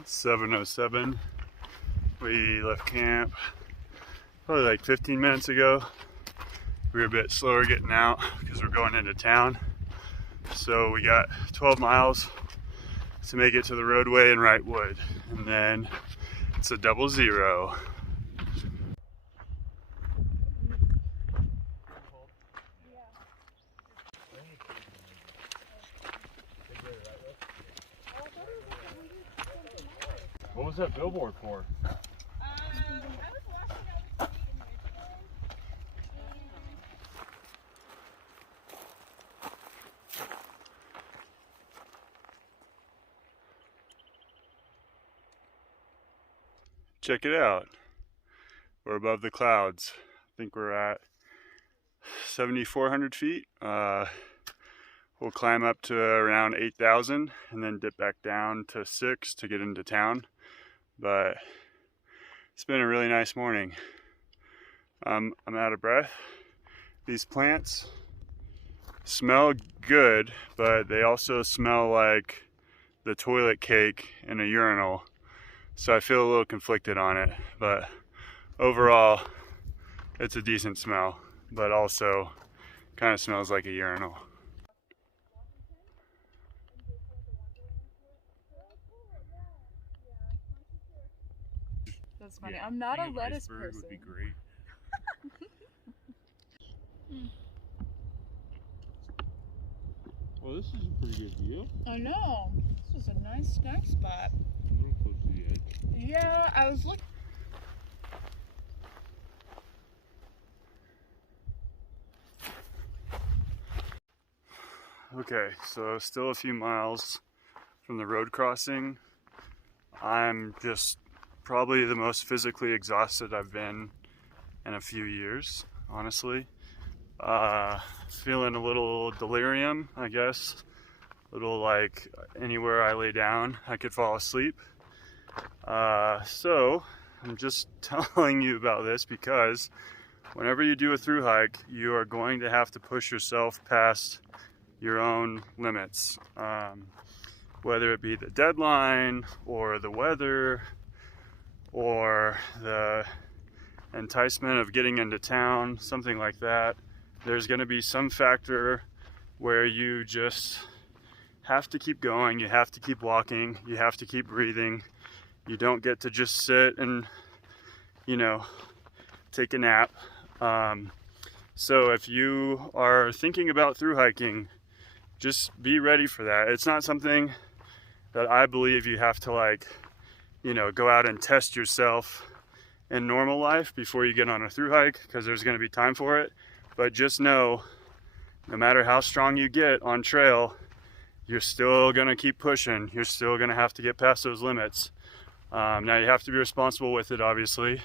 It's 7:07. We left camp probably like 15 minutes ago. We were a bit slower getting out because we're going into town. So we got 12 miles to make it to the roadway in Wrightwood, and then it's a 00. What was that billboard for? Check it out. We're above the clouds. I think we're at 7,400 feet. We'll climb up to around 8,000 and then dip back down to 6 to get into town. But it's been a really nice morning. I'm out of breath. These plants smell good, but they also smell like the toilet cake in a urinal. So I feel a little conflicted on it, but overall it's a decent smell, but also kind of smells like a urinal. That's funny. Yeah, I'm not a lettuce person. Would be great. Well, this is a pretty good view. I know. This is a nice snack spot. Real close to the edge. Yeah, I was looking. Okay, so still a few miles from the road crossing. I'm just probably the most physically exhausted I've been in a few years, honestly. Feeling a little delirium, I guess. A little like anywhere I lay down, I could fall asleep. So I'm just telling you about this because whenever you do a thru hike, you are going to have to push yourself past your own limits. Whether it be the deadline or the weather or the enticement of getting into town, something like that. There's going to be some factor where you just have to keep going, you have to keep walking, you have to keep breathing. You don't get to just sit and, you know, take a nap. So if you are thinking about thru hiking, just be ready for that. It's not something that I believe you have to, like, you know, go out and test yourself in normal life before you get on a thru hike, because there's going to be time for it. But just know, no matter how strong you get on trail, you're still going to keep pushing. You're still going to have to get past those limits. Now you have to be responsible with it, obviously.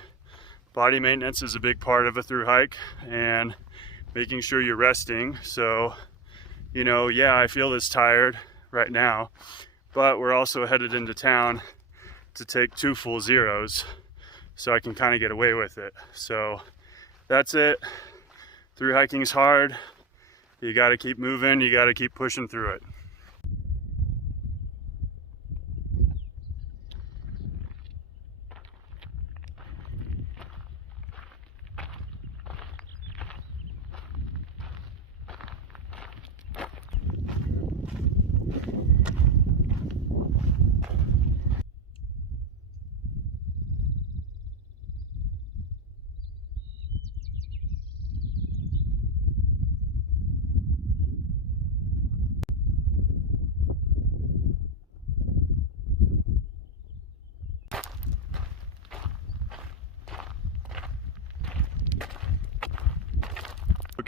Body maintenance is a big part of a thru hike, and making sure you're resting. So, you know, yeah, I feel this tired right now, but we're also headed into town to take 2 full zeros, so I can kind of get away with it. So that's it. Thru hiking is hard. You got to keep moving. You got to keep pushing through it.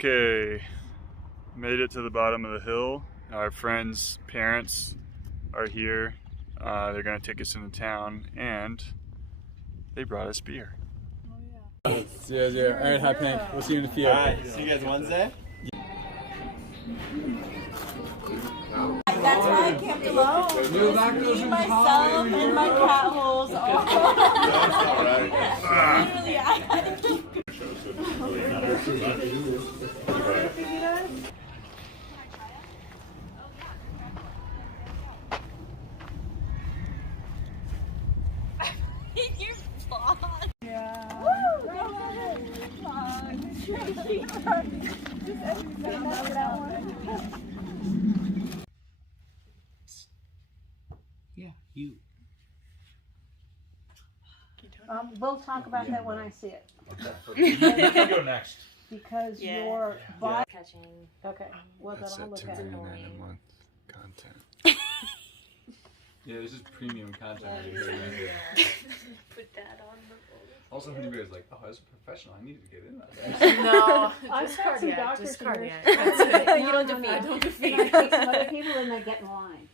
Okay, made it to the bottom of the hill. Our friends' parents are here. They're gonna take us into town, and they brought us beer. Oh yeah. 0-0. Alright, hi Pink. We'll see you in the field. Alright, see you guys Wednesday. That's why I camped alone. Me, myself, and my cat holes. Literally, I had to keep. You're flawed. Yeah. Woo! Go ahead. Just everything. That's that one. Yeah, you. We'll talk about that when I see it. You can go next. Because Yeah. your body. Catching. Okay, well then I'll look at it. $2.99 a month content. Yeah, this is premium content. Put that on the Also, when you guys like, oh, as a professional, I needed to get in that. No, I've just got some cardiac. doctors Just in here. cardiac. That's it. You don't do I don't do And I feet. take some other people and they get in line.